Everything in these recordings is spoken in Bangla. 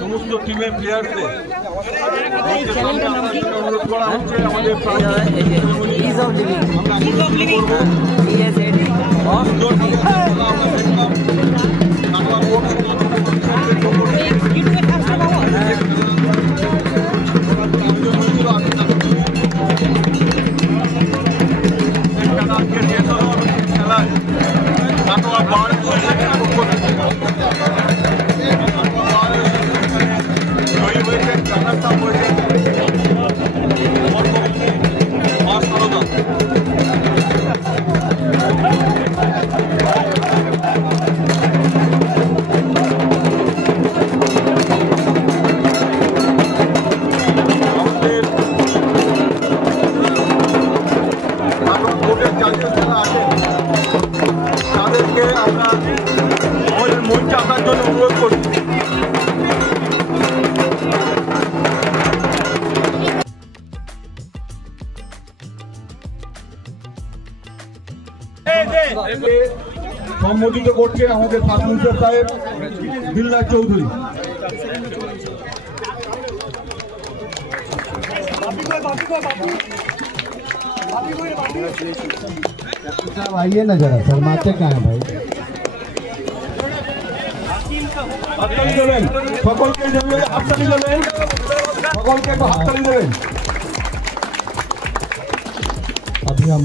সমস্ত টিমের প্লেয়ারদের অনুরোধ করা হচ্ছে আমাদের তাদেরকে আমরা আমাদের মঞ্চে আসার জন্য অনুরোধ করছি। সম্বোধিত করছে আমাদের ফার্স্ট মিনিস্টার সাহেব দিলরাজ চৌধুরী। साहब आइए ना जरा, शर्माते क्या है भाई? হাততালি দেবেন সকলকে, হাততালি দেবেন সকলকে, হাততালি দেবেন। अभी हम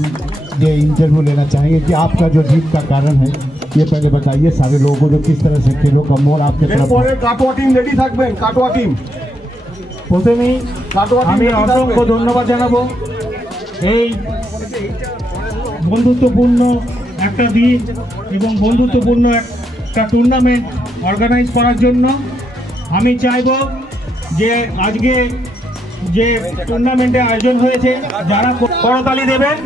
ये इंटरव्यू लेना चाहेंगे कि आपका जो जीत का कारण है ये पहले बताइए सारे लोगों को, जो किस तरह से खेलों का मोड़ आपके तरफ। কাটোয়া টিম রেডি থাকবেন, কাটোয়া টিম। প্রথমেই আমি অসংখ্য ধন্যবাদ জানাবো এই বন্ধুত্বপূর্ণ একটা দিন এবং বন্ধুত্বপূর্ণ একটা টুর্নামেন্ট অর্গানাইজ করার জন্য। আমি চাইব যে আজকে যে টুর্নামেন্টের আয়োজন হয়েছে যারা করতালি দেবেন।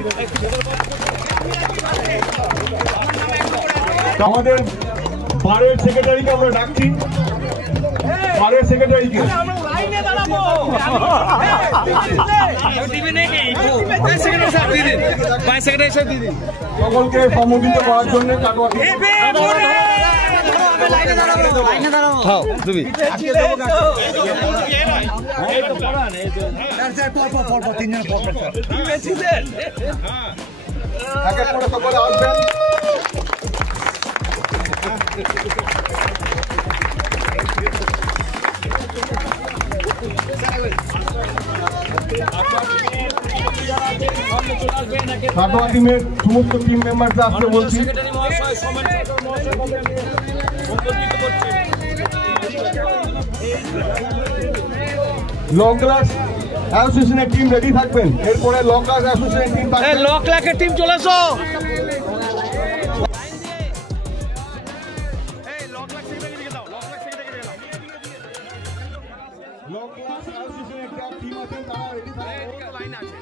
আমাদের বারের সেক্রেটারিকে আমরা ডাকছি, বারের সেক্রেটারিকে। সকলকে সম্বোধিত করার জন্য কাটোয়া এক এক করে সকলে আসবেন। কাটোয়া টিমের সমস্ত টিম মেম্বারদের আসতে বলছি। লং ক্লাস অ্যাসোসিয়েশনের টিম রেডি থাকবেন, এরপরে লং ক্লাস অ্যাসোসিয়েশন টিম থাকবে। লক লাখের টিম চলে এসো। লং ক্লাস অ্যাসোসিয়েশনের একটা টিম আছে, তারা রেডি থাকবে। লাইন আছে।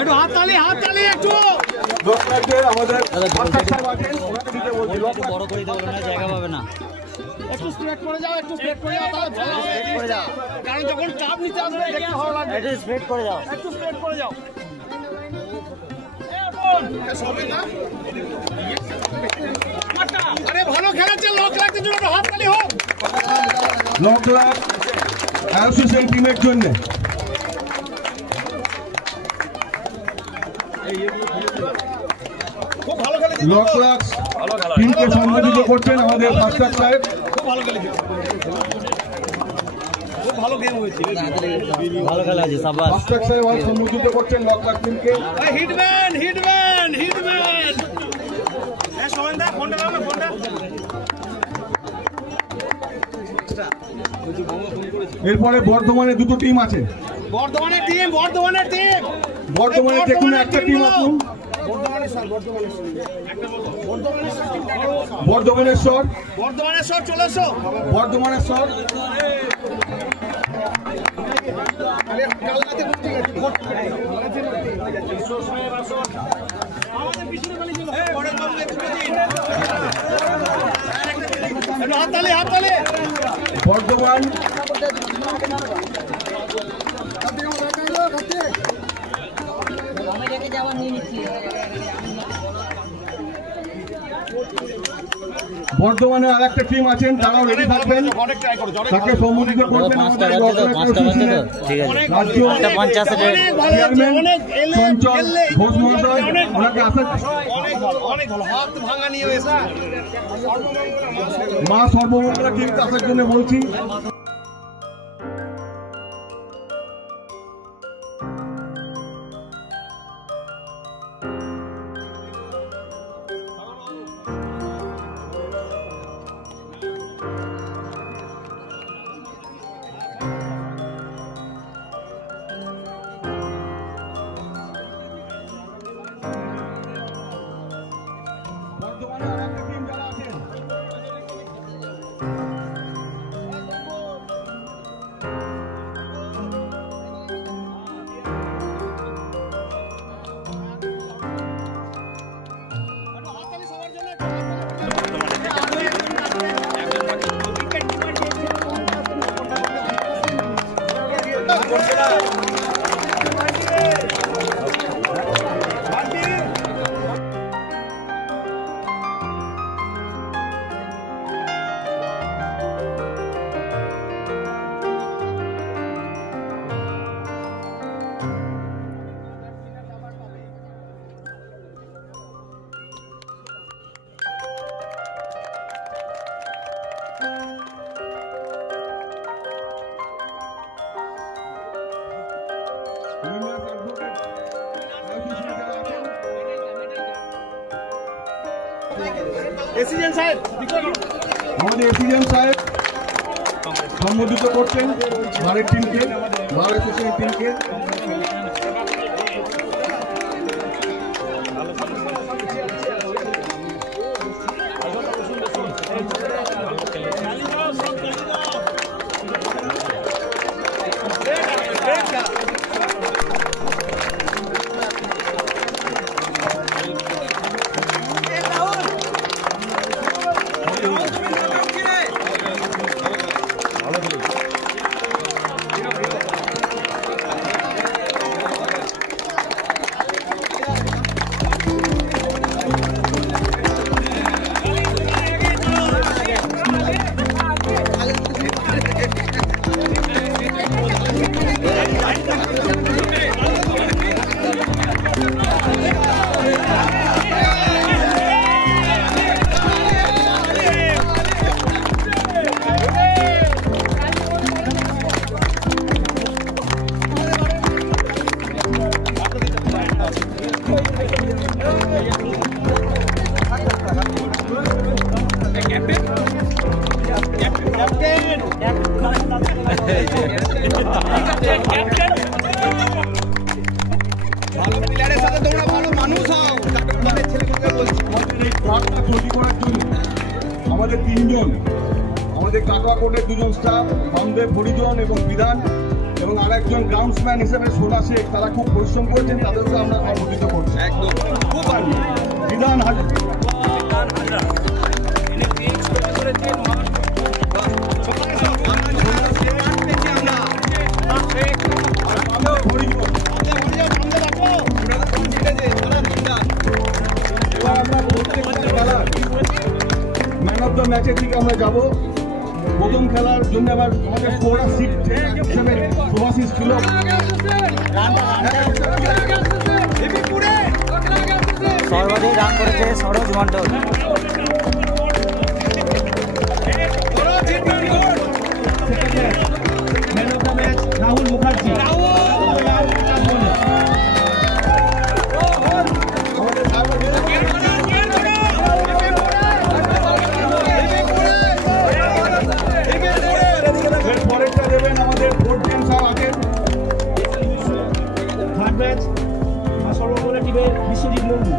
একটু হাততালি একটু। আমাদের বড় করে দিতে বলবেন না, জায়গা পাবে না। একটু স্প্রেড করে যাও, একটু স্প্রেড করে যাও, তাহলে ভালো হবে। কারণ যখন চাপ নিতে আসবে দেখতে ভালো লাগবে। একটু স্প্রেড করে যাও, একটু স্প্রেড করে যাও। আরে ভালো খেলেছে, লক লাগতে জন্য হাততালি হোক। লং ক্লাস অ্যাসোসিয়েশন টিমের জন্য লং ক্লাস টিমকে সম্বোধিত করছেন আমাদের মাস্টার সাহেব। খুব ভালো খেলেছে, খুব ভালো গেম হয়েছে, ভালো খেলা আছে। সাবাস। মাস্টার সাহেব সম্বোধিত করছেন লং ক্লাস টিমকে। Hitman hitman hitman. এই সোহেনদা ফোনটা দাও না, ফোনটা। এরপরে বর্ধমানে দুটো টিম আছে। বর্ধমানের টিম বর্ধমানের যে কোনো একটা টিম আসুন। বর্ধমানেশ্বর চলে এসো। বর্ধমানেশ্বর বর্ধমান বর্ধমানে আর একটা টিম আছেন, তারাও রেডি থাকবেন, তাকে সম্বোধিত করবেন আমাদের রাজ্য চেয়ারম্যান চঞ্চল ঘোষ মহাশয়। ওনাকে আসার মা সর্বমঙ্গলা টিমকে আসার জন্য বলছি। বর্তমানে আর একটা টিম যারা আছেন আমাদের এসিজেন সাহেব সম্বোধিত করছেন বারের টিমকে, বার অ্যাসোসিয়েশন টিমকে। আমাদের তিনজন, আমাদের কাকাকোটের দুজন স্টাফ, বামদেব হরিজন এবং বিধান, এবং আরেকজন গ্রাউন্ডসম্যান হিসেবে সোনা শেখ, তারা খুব পরিশ্রম করেছেন, তাদেরকে আমরা সম্বোধিত করছি। একদম খুব ভালো। বিধান হাজার ম্যান অফ দ্য ম্যাচের দিকে আমরা যাব। প্রথম খেলার জন্য আবার আমাদের স্কোরার সিট হিসেবে সুভাষিস ছিল। সর্বাধিক রান করেছে Saroj Mondal. Man of the match Rahul Mukherjee. পরেরটা দেবেন আমাদের ফোর্থ গেম স্যার আছেন। থার্ড ম্যাচ সর্বমঙ্গলা টিমের বিশ্বজিৎ মুর্মু।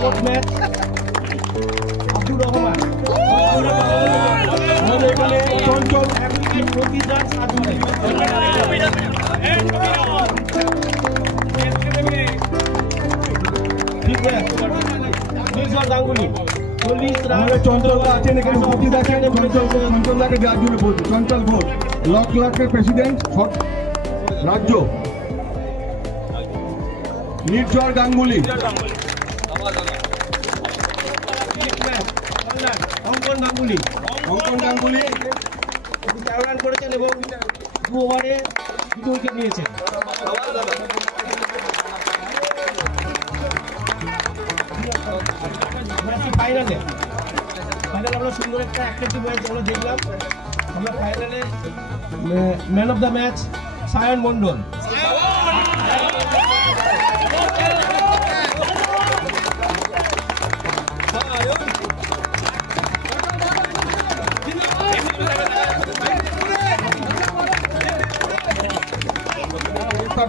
Fourth match Abdur Rahman. আমাদের এখানে চঞ্চল প্রতিদান সাধু। আমাদের চঞ্চলদা আছেন এখানে উপস্থিত আছেন। চঞ্চলদাকে যার জন্য বলছি, চঞ্চল ঘোষ ল ক্লার্কের প্রেসিডেন্ট রাজ্য। নির্ঝর গাঙ্গুলি, অঙ্কন গাঙ্গুলি রান করেছেন এবং 2 ওভারে 2 উইকেট নিয়েছেন। ফাইনালে আমরা সুন্দর একটা অ্যাট্রাকটিভ ম্যাচ আমরা দেখলাম। আমরা ফাইনালে man of the match Sayan Mondal.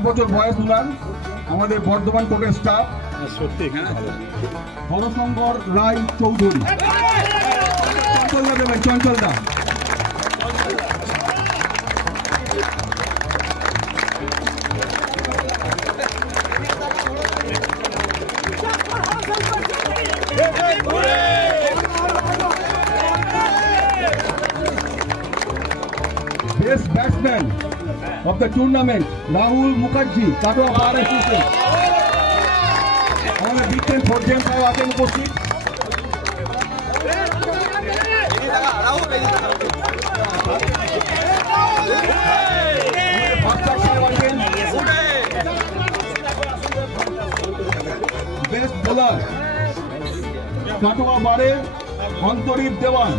বছর বয়স উনার, আমাদের বর্ধমান কোর্টের স্টাফ হরশঙ্কর রায় চৌধুরী। চঞ্চলদা দেবেন, চঞ্চলদা। Best batsman of the tournament, Rahul Mukherjee, Katwa Bar Association. আমাদের বিজ্ঞান ফরজেন সাহেব আছেন উপস্থিত। বেস্ট বোলার কাটোয়া বারে অন্তরীপ দেওয়ান।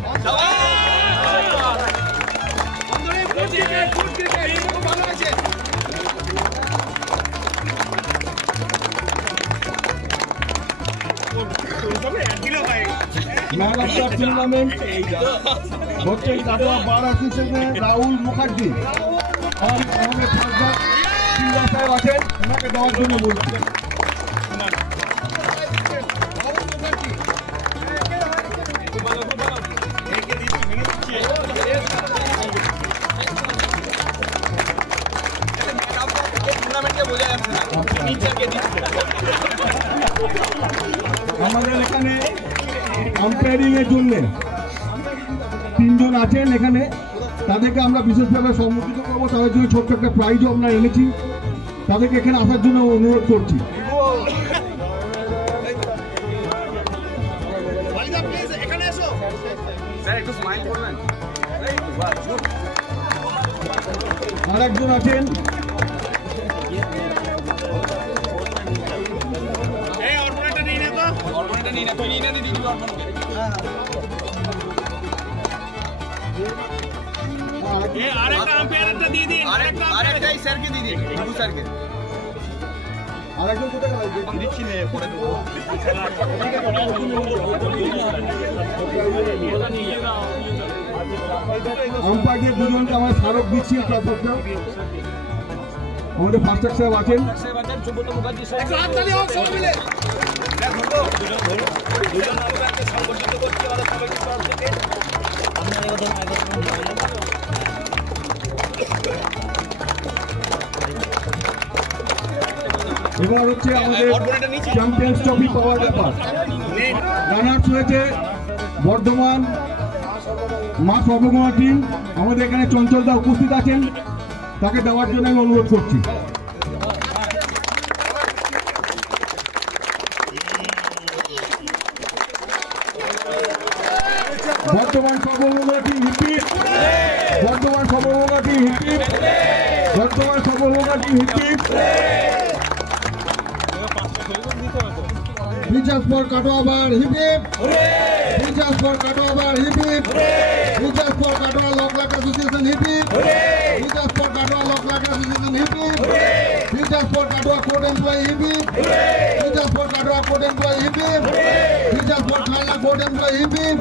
ম্যান অফ দ্য টুর্নামেন্ট হচ্ছেন কাটোয়া বার অ্যাসোসিয়েশনের রাহুল মুখার্জি। আর আমাদের ফারজাদ সিংহা সাহেব আছেন, ওনাকে দেওয়ার জন্য বলছি। আমাদের এখানে আম্পায়ারিং এর জন্য 3 জন আছেন এখানে, তাদেরকে আমরা বিশেষভাবে সম্মুখিত করবো। তাদের জন্য ছোট্ট একটা প্রাইজও আমরা এনেছি, তাদেরকে এখানে আসার জন্য অনুরোধ করছি। আর একজন আছেন আম্পায়ারদের 2 জনকে আমরা স্মারক দিচ্ছি। আমাদের ফাস্টার সাহেব আছেন। এবার হচ্ছে আমাদের চ্যাম্পিয়ন্স ট্রফি পাওয়ার ব্যাপার। রানার্স হয়েছে বর্ধমান মা সর্বমঙ্গলা টিম। আমাদের এখানে চঞ্চলদা উপস্থিত আছেন, তাকে দেওয়ার জন্য আমি অনুরোধ করছি। Bardhaman Sarbamangala team hip hip, Bardhaman Sarbamangala team hip hip, Bardhaman Sarbamangala team hip hip. Teachers for Katwa Bar, hip hip! Teachers for Katwa Bar, hip hip! Teachers for Katwa Law Clerk Association, hip hip! Teachers for Katwa Law Clerk Association, hip hip! Teachers for Katwa Court Employee, hip hip! Teachers for Katwa Court Employee, hip hip! Teachers for Kerala Court Employee, hip hip!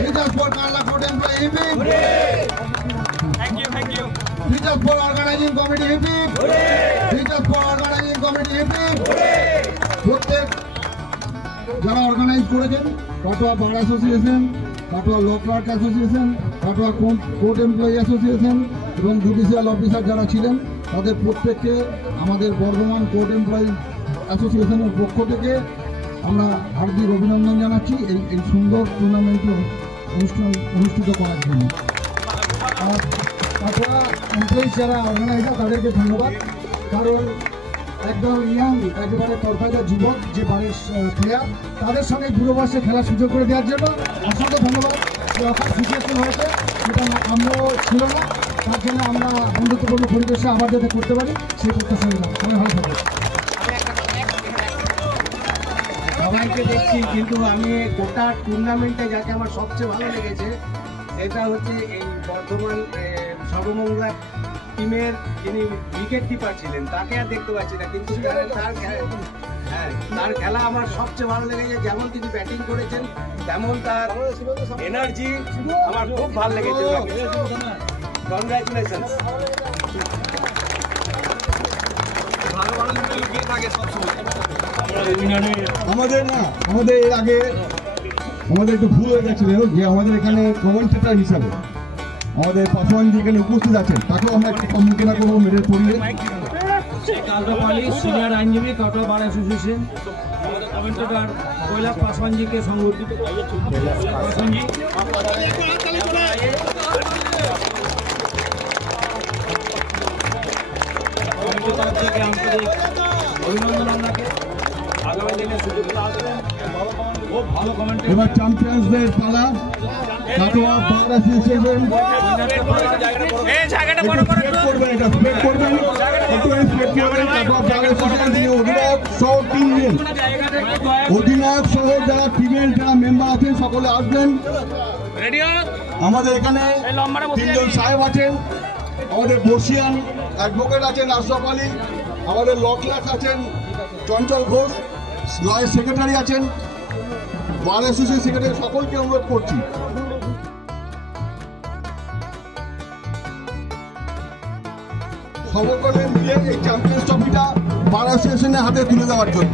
Teachers for Kerala Court Employee, hip hip! Thank you. Teachers for Organizing Committee, hip hip! Teachers for Organizing Committee, hip hip! প্রত্যেক যারা অর্গানাইজ করেছেন, Katwa bar association, Katwa law clerk association, Katwa court employee association এবং জুডিশিয়াল অফিসার যারা ছিলেন, তাদের প্রত্যেককে আমাদের বর্ধমান কোর্ট এমপ্লয়ি অ্যাসোসিয়েশনের পক্ষ থেকে আমরা হার্দিক অভিনন্দন জানাচ্ছি এই সুন্দর টুর্নামেন্টটি অনুষ্ঠিত করার জন্য। আর তাছাড়া এমপ্লয়িজ যারা অর্গানাইজার তাদেরকে ধন্যবাদ, কারণ একদম ইয়াং একেবারে তরতাজা যুবক যে বাড়ির প্লেয়ার, তাদের সঙ্গে দূরভাষে খেলার সুযোগ করে দেওয়ার জন্য অসংখ্য ধন্যবাদ। যে অকাল সিচুয়েশন হয়েছে সেটা আমরা ছিল না, তার জন্য আমরা বন্ধুত্বপূর্ণ পরিবেশে আবার যাতে করতে পারি সেই প্রত্যাশা নিলাম। সবাই ভালো থাকবে। সবাইকে দেখছি, কিন্তু আমি গোটা টুর্নামেন্টে যাকে আমার সবচেয়ে ভালো লেগেছে সেটা হচ্ছে এই বর্ধমান সর্বমঙ্গলা টিমের যিনি উইকেট কিপার ছিলেন, তাকে আর দেখতে পাচ্ছি না, কিন্তু তার খেলা আমার সবচেয়ে ভালো লেগেছে। যেমন তিনি ব্যাটিং করেছেন তেমন তার এনার্জি আমার খুব ভালো লেগেছে। কনগ্রাচুলেশন। ভালো ভালো লুকিয়ে থাকে সবসময়। আমাদের এর আগে আমাদের একটু ভুল হয়ে গেছিল যে আমাদের এখানে কমেন্টেটর হিসাবে আমাদের পাশওয়ানজি এখানে উপস্থিত আছেন, তাকেও আমরা একটু সম্মুখীন করবো মেডেল পড়িয়ে। কালকাপালি সিনিয়র আইনজীবী কাটোয়া বার অ্যাসোসিয়েশন, আমাদের কমেন্টেটর কৈলাস পাসওয়ানজিকে সংবর্ধিত। পাসওয়ানজি থেকে আমাদের অভিনন্দন, আপনাকে আগামী দিনে সুযোগ আসবে। খুব ভালো কমেন্ট। এবার চ্যাম্পিয়ন্সদের পালা, কাটোয়া বার অ্যাসোসিয়েশন অধিনায়ক সহ যারা টিমের যারা মেম্বার আছেন সকলে আসবেন। আমাদের এখানে 3 জন সাহেব আছেন, আমাদের বর্ষিয়ান অ্যাডভোকেট আছেন আশরাফ আলী, আমাদের ল ক্লার্ক আছেন চঞ্চল ঘোষ, লয়ের সেক্রেটারি আছেন, বার অ্যাসোসিয়েশন সেক্রেটারি, সকলকে অনুরোধ করছি সকলে মিলে এই চ্যাম্পিয়ন্স ট্রফিটা বার অ্যাসোসিয়েশনের হাতে তুলে দেওয়ার জন্য।